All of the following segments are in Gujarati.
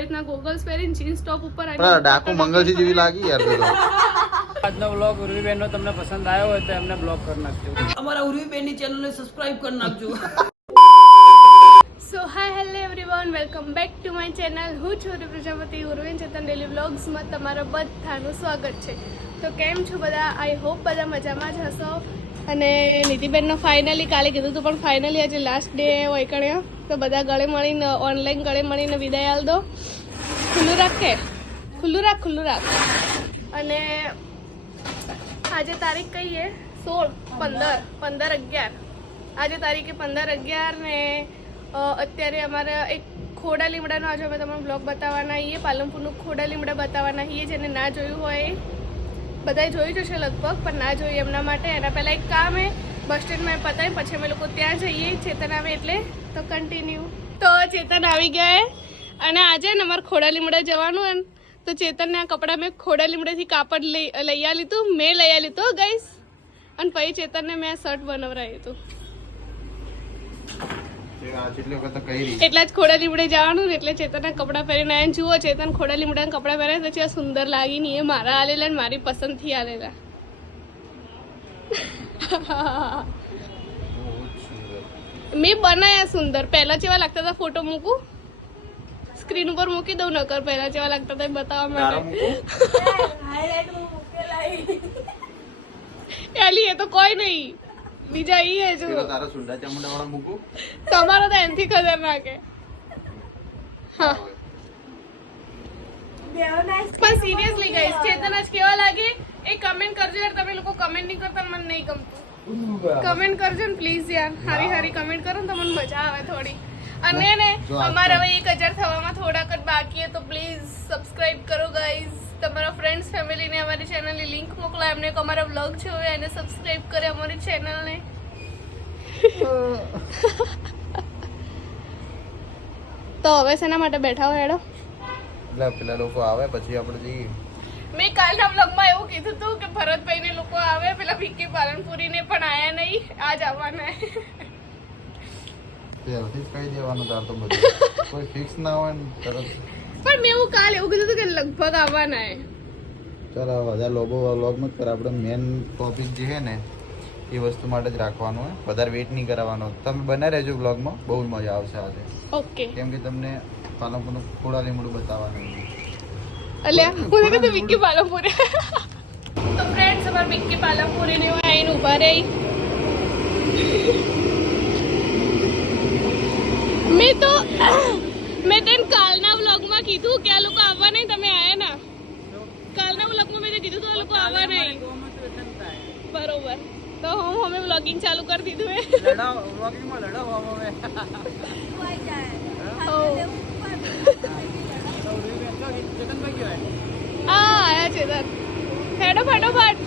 આવી રીતના ગોગલ્સ પહેરીને જીન્સ ટોપ ઉપર ડાકુ મંગલજી જેવી લાગી યાર તો આજનો વ્લોગ ઉર્વીબેનનો તમને પસંદ આવ્યો હોય તો એમને બ્લોગ કરી નાખજો. અમારા ઉર્વીબેનની ચેનલને સબસ્ક્રાઇબ કરી નાખજો. So hi hello everyone, welcome back to my channel. હું છું પ્રજાપતિ ઉર્વીન ચેતન ડેલી વ્લોગ્સમાં તમારા બધાનું સ્વાગત છે. તો કેમ છો બધા? આઈ હોપ બધા મજામાં જ હશો. અને નિધિબેનનો ફાઇનલી કાલે કીધું હતું, પણ ફાઇનલી આજે લાસ્ટ ડે હોય કણ્યા, તો બધા ગળે મળીને ઓનલાઈન ગળે મળીને વિદાય આલ દો. ખુલ્લું રાખ. અને આજે તારીખ કઈ છે? 15/11. આજે તારીખે 15/11 ને અત્યારે અમારે એક ખોડા લીમડાનો આજે અમે તમને બ્લોગ બતાવવાના આવીએ. પાલનપુરનું ખોડા લીમડા બતાવવાના આવીએ. જેને ના જોયું હોય બધાએ જોયું જશે લગભગ, પણ ના જોયું એમના માટે એના પહેલાં એક કામ છે, બસ સ્ટેન્ડમાં પતાવી પછી અમે લોકો ત્યાં જઈએ. ચેતન આવે એટલે તો કન્ટિન્યુ. તો ચેતન આવી ગયા અને આજે ને અમારે ખોડા લીમડા જવાનું એમ, તો ચેતનને આ કપડાં મેં ખોડા લીમડાથી કાપડ લઈ આ લીધું, મેં લઈ આ લીધું ગાઈસ. અને પછી ચેતનને મેં શર્ટ બનાવરાયું હતું. એટલા જ ખોડા લીમડે જવાનું ને એટલે ચેતનના કપડાં પહેરીને આવીને જુઓ. ચેતન ખોડા લીમડાના કપડાં પહેરે તો છે સુંદર લાગી નહીં. એ મારા આલેલા ને મારી પસંદથી આલેલા. મેં બનાયા સુંદર. પહેલા જેવા લાગતા હતા, ફોટો મૂકું સ્ક્રીન ઉપર મૂકી દઉં, નકર પહેલા જેવા લાગતા હતા બતાવવા માટે. એલી એ તો કોઈ નહીં, બીજા ઈ હે જો તારા સુંડા ચામુંડા વાળા મૂકું, તમારો તો એનથી ખતરનાક હે. હા પણ સિરિયસલી ગાઈસ, ચેતન આજ કેવા લાગે એ કમેન્ટ કરજો યાર. તમે લોકો કમેન્ટ નહીં કરતા, મને નહીં ગમતું. કમેન્ટ કરજો ને પ્લીઝ યાર, હારી કમેન્ટ કરો ને તો મને મજા આવે થોડી. અને ને અમારે હવે 1000 થવામાં થોડાક જ બાકી તો પ્લીઝ સબસ્ક્રાઇબ કરો ગાઈઝ. તમારા ફ્રેન્ડ્સ ફેમિલીને અમારી ચેનલની લિંક મોકલાય, એમને અમારા વ્લોગ છે એને સબસ્ક્રાઇબ કરે અમારી ચેનલને. તો હવે શેના માટે બેઠા હોય હેડો? પેલા લોકો આવે પછી આપણે જઈએ. મેં કાલના વ્લોગમાં એવું કીધું હતું કે ભરતભાઈને લોકો આવે, પેલા વિકી પાલનપુરીને પણ આયા નહીં, આજ આવવાના. પહેલથી જ કહી દેવાનું તાર તો બધું, કોઈ ફિક્સ ના હોય ને તરત. પણ મેં એવું કાલ એવું કીધું હતું કે લગભગ આવવાના હે. ચાલો બધા લોકો વ્લોગમાં જ કરે. આપણે મેન ટોપિક જે છે ને એ વસ્તુ માટે જ રાખવાનું હોય, વધારે વેઇટ નહીં કરાવવાનો. તમે બને રહેજો વ્લોગમાં, બહુ મજા આવશે આજે. ઓકે. કેમ કે તમને પાલનપુરનું ખોડા લીમડું બતાવવાનું. અલ્યા હું કીધું વિકી પાલનપુરી. તો ફ્રેન્ડ્સ, અમાર વિકી પાલનપુરીને હું આવીને ઊભા રહી. મેં તને કાલના વ્લોગમાં કીધું કે આ લોકો આવવા નહીં, તમે આયા ના. કાલના વ્લોગમાં મેં કીધું તો આ લોકો આવવા નહીં. બરોબર, તો અમે વ્લોગિંગ ચાલુ કરી દીધું. આયા છે સર. હેડો ફટોફટ.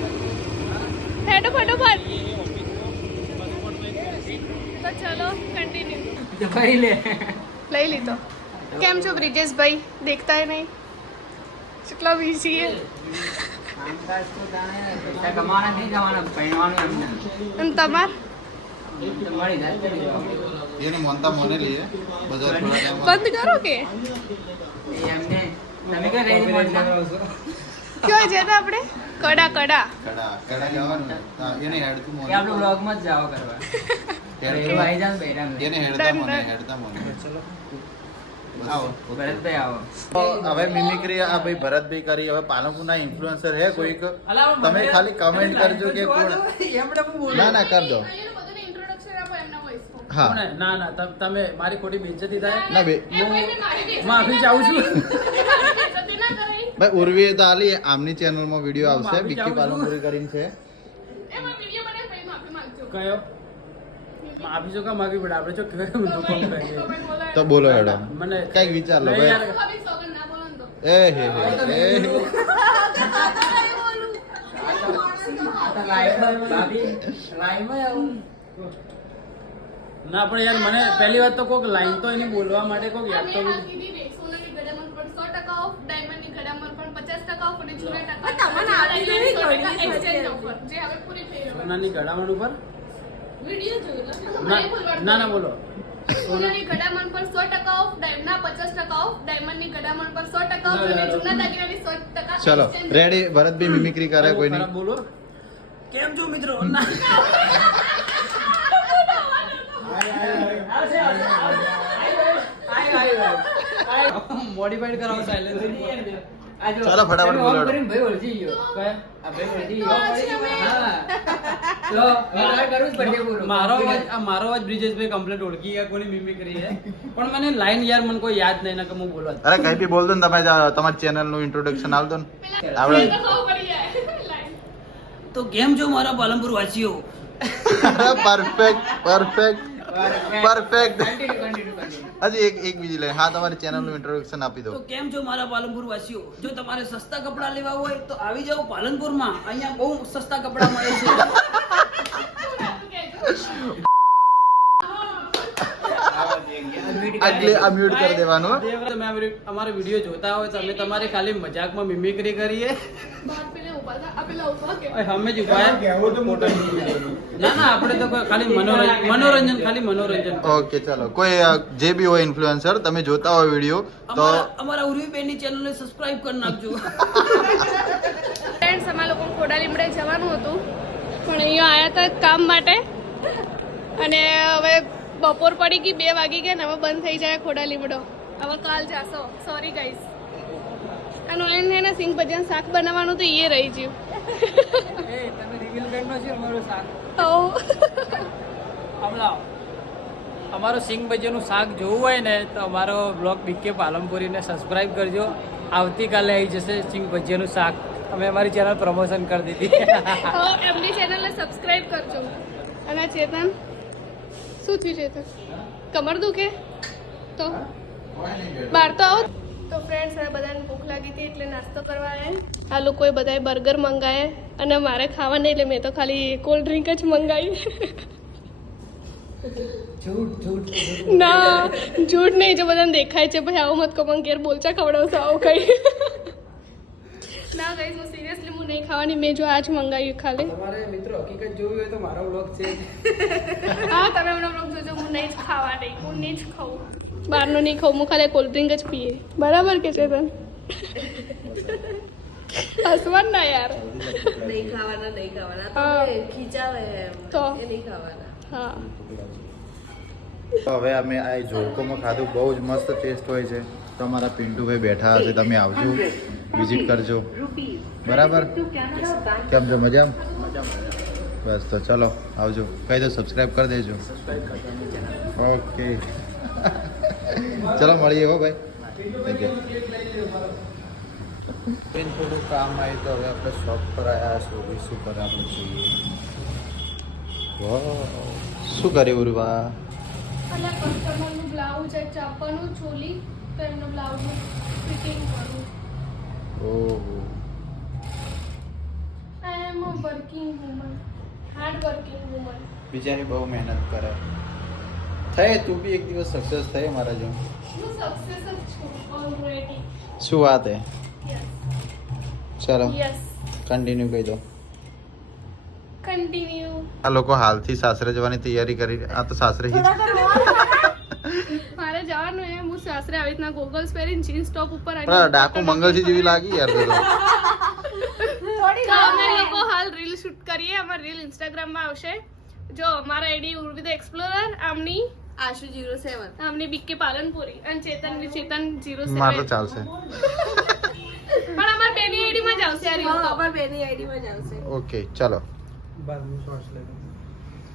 તો ચલો કન્ટિન્યુ. લઈ લીધો. કેમ છો બ્રિજેશભાઈ? દેખતા હે નહીં, કેટલા બીજી હે. અને તમાર એને મનતા મને લઈએ બધા થોડા ટાઈમ બંધ કરો કે ક્યાં જતા આપણે? કડા જવાનું એને હેડતું મને આપણે વ્લોગમાં જ જાવ કરવા. એને હેડતા મને આવો ભરતભાઈ આવો. હવે મિમિક્રી આ ભાઈ ભરતભાઈ કરી. હવે પાલનપુરના ઇન્ફ્લુએન્સર હે કોઈક, તમે ખાલી કમેન્ટ કરજો કે કોણ. ના કર દો. હા ના તમે મારી ખોટી બેઇજ્જતી થાય ના બે માફી ચાહું છું. ભાઈ ઉર્વી તો આલી આમની ચેનલમાં વિડીયો આવશે, વિકી પાલનપુરી કરીને છે. કયો માફી જો કા માગી પડે આપણે જો તો બોલો હેડો, મને કઈક વિચાર લો ભાઈ. એ હે ના પણ યાર મને પહેલી વાત તો કોક લાઈન તો એની બોલવા માટે કોક યાદ તો સોનાની ગળામણ ઉપર ના બોલો. સોનાની ગળામણ પર 100% ઓફ, ડાયમંડના 50% ઓફ, ડાયમંડની ગડામણ પર 100% ઓફ અને જૂના દાગીનાની 100% ચલો exchange. રેડી ભરતભાઈ મિમિક્રી કરે કોઈની ખરાબ બોલો કેમ છો મિત્રો ના મોડિફાઈડ કરાવો સાયલેન્સ ચાલો ફટાફટ બોલો. ભાઈ ઓળખી ગયો કયા આ ભાઈ ઓળખી ગયો હા તો કરવું જ પડશે બોલો મારો અવાજ બ્રિજેશભાઈ કમ્પ્લીટ ઓળખી ગયા કોની મિમિક્રી છે પણ મને લાઈન યાર મને કોઈ યાદ નહીં ના કે હું બોલવા અરે કઈ બી બોલ દો ને તમે તમારી ચેનલ નું ઇન્ટ્રોડક્શન આલ દો ને પેલા આપણે ખબર પડી જાય લાઈન. તો કેમ છો મારા પાલનપુર વાસીઓ પરફેક્ટ હજી એક બીજી લાઈન હા તમારી ચેનલ નું ઇન્ટ્રોડક્શન આપી દો તો કેમ છો મારા પાલનપુર વાસીઓ જો તમારે સસ્તા કપડા લેવા હોય તો આવી જાઓ પાલનપુરમાં અહીંયા બહુ સસ્તા કપડા મળે છે આગલે આ મ્યુટ કરી દેવાનું તમે અમારો વિડીયો જોતા હોય તો અમે તમારી ખાલી મજાકમાં મિમિક્રી કરીએ બહાર પેલા ઊભા હતા, આ પેલા ઊભા કે અમે જ ઉભા ના ના આપણે તો કોઈ ખાલી મનોરંજન ખાલી મનોરંજન ઓકે ચલો કોઈ જે બી હોય ઇન્ફ્લુએન્સર તમે જોતા હોય વિડીયો તો અમારા ઉર્વીબેનની ચેનલને સબસ્ક્રાઇબ કરી નાખજો ફ્રેન્ડ્સ અમારા લોકો ખોડા લીમડે જવાનું હતું પણ અહીંયા આવ્યા હતા કામ માટે અને હવે બપોર પડી ગઈ 2 વાગી ગયા ને હવે બંધ થઈ જાય ખોડા લીમડો હવે કાલ જાશો સોરી ગાઈસ અને એને સિંગ ભજીયાનું શાક બનાવવાનું તો એ રહી ગયું તમે રિવીલ કરનો છે અમારું શાક તો હમણાં અમારું સિંગ ભજીયાનું શાક જોવું હોય ને તો અમારો બ્લોગ બીકે પાલનપુરીને સબસ્ક્રાઇબ કરજો આવતીકાલે આવી જશે સિંગ ભજીયાનું શાક અમે અમારી ચેનલ પ્રમોશન કરી દીધી એમની ચેનલને સબસ્ક્રાઇબ કરજો અને ચેતન શું થયું ચેતન કમર દુખે તો બહાર તો આવો તો ફ્રેન્ડ્સ હવે બધાને ભૂખ લાગી હતી એટલે નાસ્તો કરવા આવ્યા આ લોકોએ બધાએ બર્ગર મંગાવ્યા અને મારે ખાવા નહીં એટલે મેં તો ખાલી કોલ્ડ ડ્રિંક જ મંગાવી ના જૂઠ નહીં જો બધાને દેખાય છે ભાઈ આવું મત કમંગ ઘેર બોલચા ખવડાવશો આવું કઈ ના ગઈ હું સિરિયસલી હું નહીં ખાવાની મેં જો આજ મંગાવ્યું ખાલી તમારે મિત્રો હકીકત જોવી હોય તો મારો બ્લોગ છે હા તમે એમનો બ્લોગ જોજો હું નહીં જ ખાવા નહીં હું નહીં જ ખાઉં બહારનું નહીં ખાઉં હું ખાલી કોલ્ડ ડ્રિંક જ પીએ બરાબર કે છે તને હસવાન ના યાર નહીં ખાવાના હા. તો ખીચાવે એમ તો એ નહીં ખાવાના હા તો હવે અમે આ જોડકોમાં ખાધું બહુ જ મસ્ત ટેસ્ટ હોય છે તો અમારા પિન્ટુભાઈ બેઠા હશે તમે આવજો વિઝિટ કરજો બરાબર કેમ છો મજામાં બસ તો ચલો આવજો કહી દો સબસ્ક્રાઈબ કરી દેજો ઓકે ચલો મળીએ હો ભાઈ થેન્ક યુ થોડું કામ આવ્યું તો હવે આપણે શોપ પર આવ્યા શું શું કરે આપણે જોઈએ શું કર્યું ઉર્વા એટલે કસ્ટમરનું બ્લાઉઝ એક ચાપવાનું ચોલી તો એમનો બ્લાઉઝનું ફિટિંગ કરું ઓહો I am a working woman hard working woman બિચારી બહુ મહેનત કરે થઈ તું બી એક દિવસ સક્સેસ થઈ મારા જેમ હું સક્સેસ જ છું ઓલરેડી શું વાત હે યસ ચલો યસ કન્ટિન્યુ કહી દો કન્ટિન્યુ આ લોકો હાલથી સાસરે જવાની તૈયારી કરી આ તો સાસરે જ મારે જવાનું હે હું સાસરે આવી રીતના ગોગલ્સ પહેરીને જીન્સ ટોપ ઉપર પણ ડાકુ મંગલજી જેવી લાગી યાર તો તો અમે લોકો હાલ રીલ શૂટ કરીએ અમાર રીલ ઇન્સ્ટાગ્રામ માં આવશે જો મારા આઈડી ઉર્વી ધ એક્સપ્લોરર આમની આશુ 07 આમની બીકે પાલનપુરી અને ચેતન 07 મારે તો ચાલશે પણ અમાર બેની આઈડી માં જ આવશે આ રીલ તો અમાર બેની આઈડી માં જ આવશે ઓકે ચલો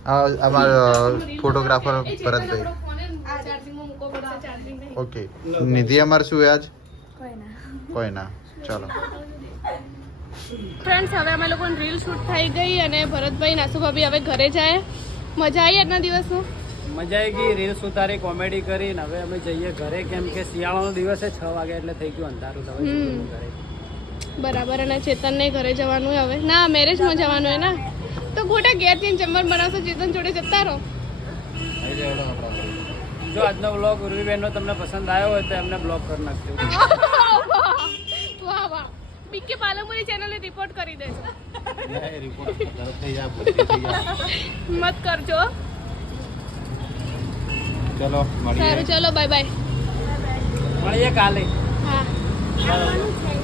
આ અમારા ફોટોગ્રાફર ભરતભાઈ ચાર્જિંગમાં મૂકો પડશે ચાર્જિંગ નહીં ઓકે નિધિ અમાર શું આજ કોઈ ના ચલો ફ્રેન્ડ્સ હવે અમે લોકોને રીલ શૂટ થઈ ગઈ અને ભરતભાઈ નાસુભાભી હવે ઘરે જાય મજા આવી આજના દિવસમાં મજા આવી ગઈ રીલ્સ ઉતારી કોમેડી કરી ને હવે અમે જઈએ ઘરે કેમ કે શિયાળાનો દિવસ છે 6 વાગે એટલે થઈ ગયું અંધારું તો હવે જઈએ ઘરે બરાબર અને ચેતનને ઘરે જવાનું હોય હવે ના મેરેજમાં જવાનું હોય ને તો ખોટા ઘેર જઈને જમવા બનાવશો ચેતન જોડે જતા રહો જો આજનો બ્લોગ ઉર્વીબેનનો તમને પસંદ આવ્યો હોય તો એમને બ્લોગ કરી નાખજો વાહ વાહ બીકે પાલનપુરી ચેનલને રિપોર્ટ કરી દેજો મત કરજો ચલો મળીએ સારું ચલો બાય બાય મળીએ કાલે હા આવવાનું છે